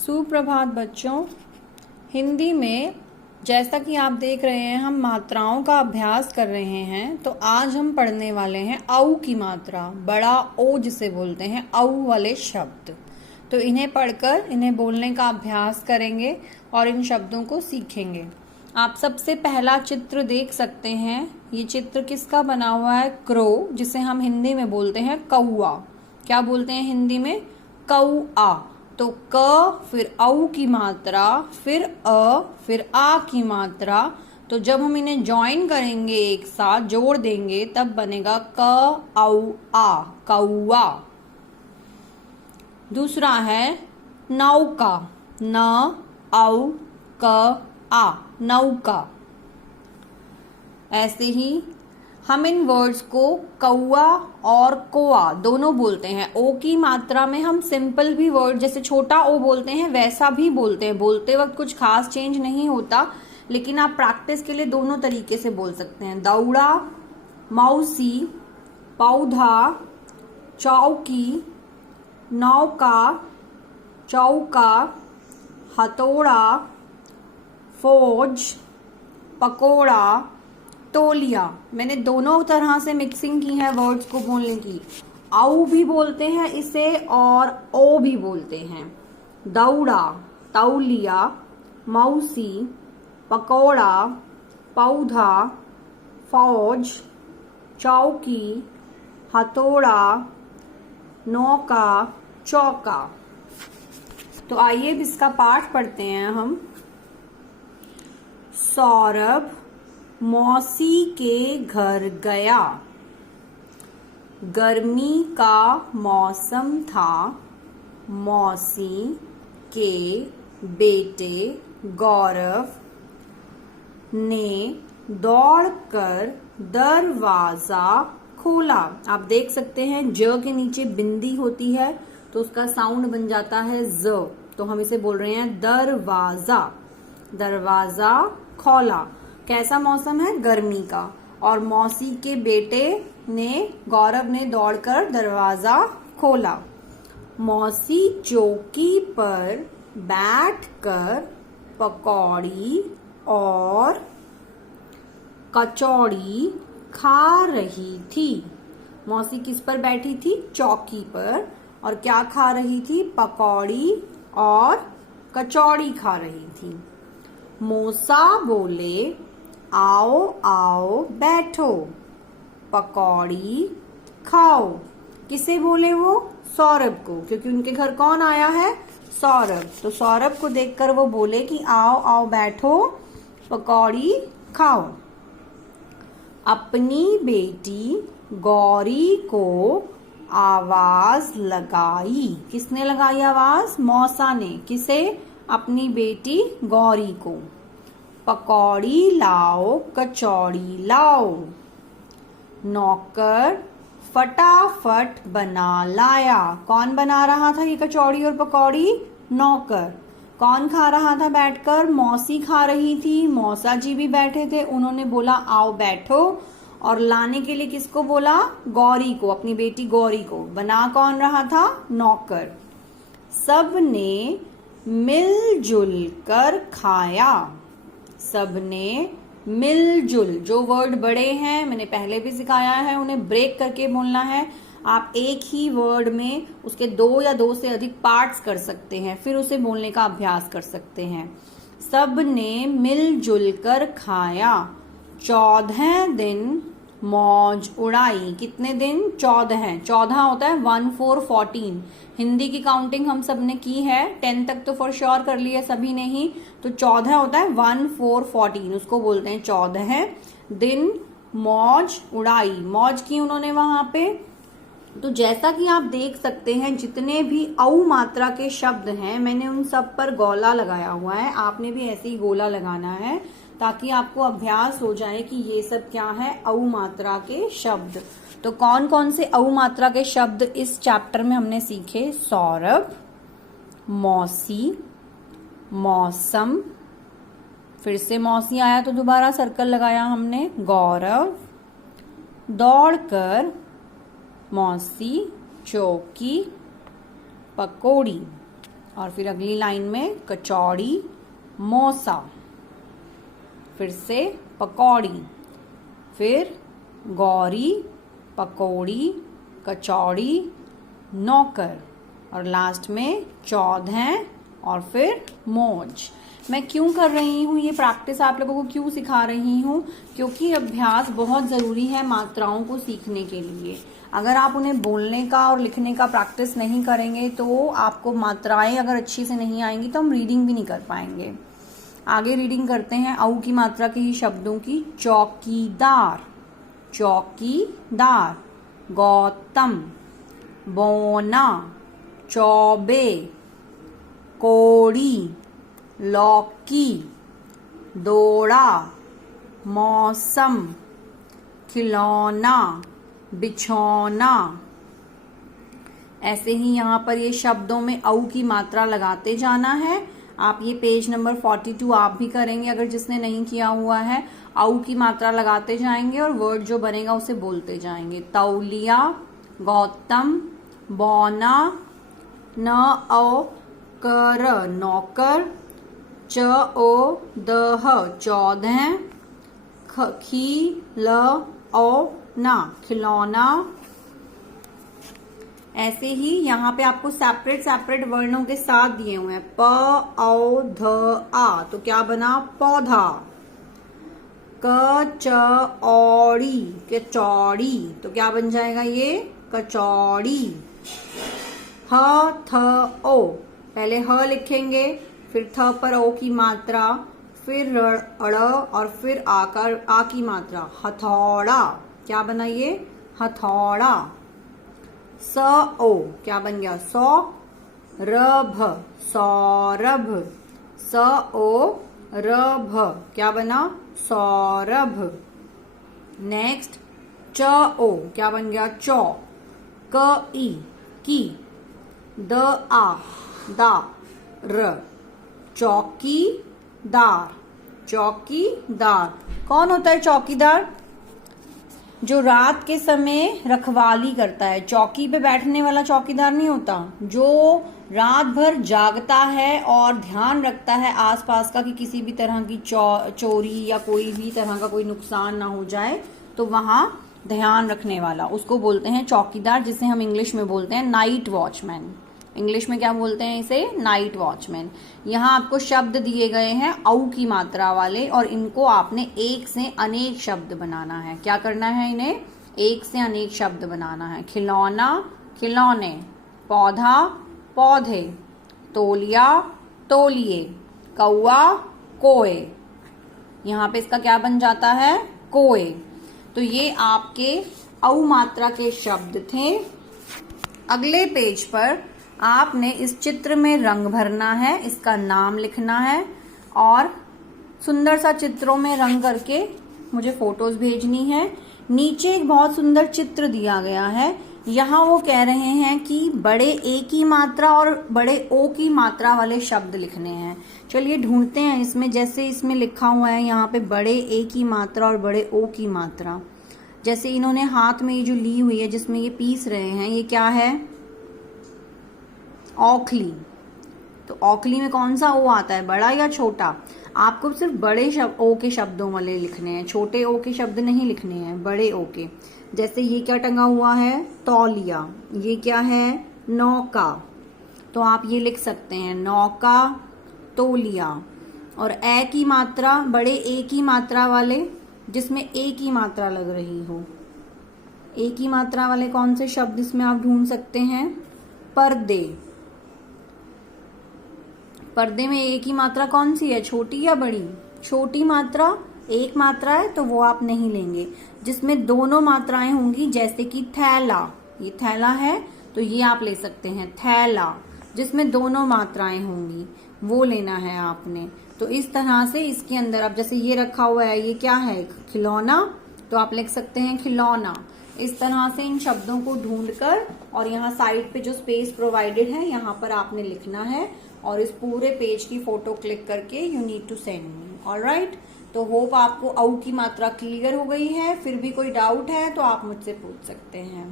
सुप्रभात बच्चों। हिंदी में जैसा कि आप देख रहे हैं हम मात्राओं का अभ्यास कर रहे हैं। तो आज हम पढ़ने वाले हैं औ की मात्रा, बड़ा ओ जिसे बोलते हैं, औ वाले शब्द। तो इन्हें पढ़कर इन्हें बोलने का अभ्यास करेंगे और इन शब्दों को सीखेंगे। आप सबसे पहला चित्र देख सकते हैं। ये चित्र किसका बना हुआ है? क्रो, जिसे हम हिंदी में बोलते हैं कौआ। क्या बोलते हैं हिंदी में? कौआ। तो क फिर औ की मात्रा, फिर अ, फिर आ की मात्रा। तो जब हम इन्हें ज्वाइन करेंगे, एक साथ जोड़ देंगे, तब बनेगा क औ आ, कौआ। दूसरा है नौका, न औ क आ, नौका। ऐसे ही हम इन वर्ड्स को कौआ और कोआ दोनों बोलते हैं। ओ की मात्रा में हम सिंपल भी वर्ड जैसे छोटा ओ बोलते हैं वैसा भी बोलते हैं। बोलते वक्त कुछ खास चेंज नहीं होता, लेकिन आप प्रैक्टिस के लिए दोनों तरीके से बोल सकते हैं। दौड़ा, मौसी, पौधा, चौकी, नौका, चौका, हथौड़ा, फौज, पकोड़ा, तोलिया। मैंने दोनों तरह से मिक्सिंग की है वर्ड्स को बोलने की। औ भी बोलते हैं इसे और ओ भी बोलते हैं। दौड़ा, तौलिया, मौसी, पकोड़ा, पौधा, फौज, चौकी, हथौड़ा, नौका, चौका। तो आइए अब इसका पाठ पढ़ते हैं हम। सौरभ मौसी के घर गया। गर्मी का मौसम था। मौसी के बेटे गौरव ने दौड़कर दरवाजा खोला। आप देख सकते हैं ज के नीचे बिंदी होती है तो उसका साउंड बन जाता है ज। तो हम इसे बोल रहे हैं दरवाजा। दरवाजा खोला। कैसा मौसम है? गर्मी का। और मौसी के बेटे ने, गौरव ने दौड़कर दरवाजा खोला। मौसी चौकी पर बैठकर पकौड़ी और कचौड़ी खा रही थी। मौसी किस पर बैठी थी? चौकी पर। और क्या खा रही थी? पकौड़ी और कचौड़ी खा रही थी। मौसा बोले, आओ आओ बैठो, पकौड़ी खाओ। किसे बोले वो? सौरभ को, क्योंकि उनके घर कौन आया है? सौरभ। तो सौरभ को देखकर वो बोले कि आओ आओ बैठो, पकौड़ी खाओ। अपनी बेटी गौरी को आवाज लगाई। किसने लगाई आवाज? मौसा ने। किसे? अपनी बेटी गौरी को। पकौड़ी लाओ, कचौड़ी लाओ। नौकर फटाफट बना लाया। कौन बना रहा था ये कचौड़ी और पकौड़ी? नौकर। कौन खा रहा था बैठकर? मौसी खा रही थी, मौसा जी भी बैठे थे। उन्होंने बोला आओ बैठो, और लाने के लिए किसको बोला? गौरी को, अपनी बेटी गौरी को। बना कौन रहा था? नौकर। सब ने मिलजुल कर खाया। सबने मिलजुल, जो वर्ड बड़े हैं मैंने पहले भी सिखाया है, उन्हें ब्रेक करके बोलना है। आप एक ही वर्ड में उसके दो या दो से अधिक पार्ट्स कर सकते हैं, फिर उसे बोलने का अभ्यास कर सकते हैं। सबने मिलजुल कर खाया। 14 दिन मौज उड़ाई। कितने दिन? 14। 14 होता है 1 4 14। हिंदी की काउंटिंग हम सब ने की है, 10 तक तो फॉर श्योर कर लिया सभी ने ही। तो 14 होता है 1 4 14, उसको बोलते हैं 14 दिन मौज उड़ाई। मौज की उन्होंने वहां पे। तो जैसा कि आप देख सकते हैं जितने भी औ मात्रा के शब्द हैं मैंने उन सब पर गोला लगाया हुआ है। आपने भी ऐसे ही गोला लगाना है ताकि आपको अभ्यास हो जाए कि ये सब क्या है, औ मात्रा के शब्द। तो कौन कौन से औ मात्रा के शब्द इस चैप्टर में हमने सीखे? सौरभ, मौसी, मौसम, फिर से मौसी आया तो दोबारा सर्कल लगाया हमने, गौरव, दौड़कर, मौसी, चौकी, पकौड़ी और फिर अगली लाइन में कचौड़ी मौसा, फिर से पकौड़ी, फिर गौरी पकौड़ी कचौड़ी नौकर, और लास्ट में चौदह और फिर मौज। मैं क्यों कर रही हूँ ये प्रैक्टिस, आप लोगों को क्यों सिखा रही हूँ? क्योंकि अभ्यास बहुत ज़रूरी है मात्राओं को सीखने के लिए। अगर आप उन्हें बोलने का और लिखने का प्रैक्टिस नहीं करेंगे तो आपको मात्राएं अगर अच्छी से नहीं आएंगी तो हम रीडिंग भी नहीं कर पाएंगे। आगे रीडिंग करते हैं औ की मात्रा के ही शब्दों की। चौकीदार चौकीदार, गौतम, बोना, चौबे, कोड़ी, लौकी, दौड़ा, मौसम, खिलौना, बिछौना। ऐसे ही यहाँ पर ये शब्दों में औ की मात्रा लगाते जाना है। आप ये पेज नंबर 42 आप भी करेंगे अगर जिसने नहीं किया हुआ है। औ की मात्रा लगाते जाएंगे और वर्ड जो बनेगा उसे बोलते जाएंगे। तौलिया, गौतम, बौना, न औ कर नौकर, च ओ दह चौदह, खी ल औ ना खिलौना। ऐसे ही यहाँ पे आपको सेपरेट वर्णों के साथ दिए हुए हैं। प औ ध आ तो क्या बना? पौधा। क च औड़ी कचौड़ी तो क्या बन जाएगा? ये कचौड़ी। ह थ ओ, पहले ह लिखेंगे, फिर थ पर ओ की मात्रा, फिर अड़ और फिर आ की मात्रा। हथौड़ा क्या बना? ये हथौड़ा। स ओ क्या बन गया? सौ। रभ सौरभ। स ओ रभ क्या बना? सौरभ। नेक्स्ट च ओ क्या बन गया? चौ। क ई की। द आ दा र चौकीदार चौकीदार। कौन होता है चौकीदार? जो रात के समय रखवाली करता है। चौकी पे बैठने वाला चौकीदार नहीं होता, जो रात भर जागता है और ध्यान रखता है आसपास का कि किसी भी तरह की चोरी या कोई भी तरह का कोई नुकसान ना हो जाए, तो वहां ध्यान रखने वाला उसको बोलते हैं चौकीदार, जिसे हम इंग्लिश में बोलते हैं नाइट वॉचमैन। इंग्लिश में क्या बोलते हैं इसे? Night watchman. यहाँ आपको शब्द दिए गए हैं औ की मात्रा वाले और इनको आपने एक से अनेक शब्द बनाना है। क्या करना है? इन्हें एक से अनेक शब्द बनाना है। खिलौना खिलौने, पौधा पौधे, तौलिया तौलिए, कौआ कोए। यहाँ पे इसका क्या बन जाता है? कोए। तो ये आपके औ मात्रा के शब्द थे। अगले पेज पर आपने इस चित्र में रंग भरना है, इसका नाम लिखना है और सुंदर सा चित्रों में रंग करके मुझे फोटोज भेजनी है। नीचे एक बहुत सुंदर चित्र दिया गया है। यहाँ वो कह रहे हैं कि बड़े ए की मात्रा और बड़े ओ की मात्रा वाले शब्द लिखने हैं। चलिए ढूंढते हैं इसमें। जैसे इसमें लिखा हुआ है यहाँ पे बड़े ए की मात्रा और बड़े ओ की मात्रा। जैसे इन्होंने हाथ में ये जो ली हुई है जिसमें ये पीस रहे हैं, ये क्या है? औखली। तो औखली में कौन सा ओ आता है? बड़ा या छोटा? आपको सिर्फ बड़े ओ के शब्दों वाले लिखने हैं, छोटे ओ के शब्द नहीं लिखने हैं, बड़े ओ के। जैसे ये क्या टंगा हुआ है? तौलिया। ये क्या है? नौका। तो आप ये लिख सकते हैं नौका तौलिया। और ए की मात्रा, बड़े ए की मात्रा वाले जिसमें ए की मात्रा लग रही हो, ए की मात्रा वाले कौन से शब्द इसमें आप ढूंढ सकते हैं? पर्दे। पर्दे में ए की मात्रा कौन सी है? छोटी या बड़ी? छोटी मात्रा। एक मात्रा है तो वो आप नहीं लेंगे। जिसमें दोनों मात्राएं होंगी, जैसे कि थैला, ये थैला है तो ये आप ले सकते हैं थैला। जिसमें दोनों मात्राएं होंगी वो लेना है आपने। तो इस तरह से इसके अंदर अब जैसे ये रखा हुआ है, ये क्या है? खिलौना, तो आप लिख सकते हैं खिलौना। इस तरह से इन शब्दों को ढूंढकर और यहाँ साइड पे जो स्पेस प्रोवाइडेड है यहाँ पर आपने लिखना है और इस पूरे पेज की फोटो क्लिक करके you need to send me. Alright, तो होप आपको औ की मात्रा क्लियर हो गई है। फिर भी कोई डाउट है तो आप मुझसे पूछ सकते हैं।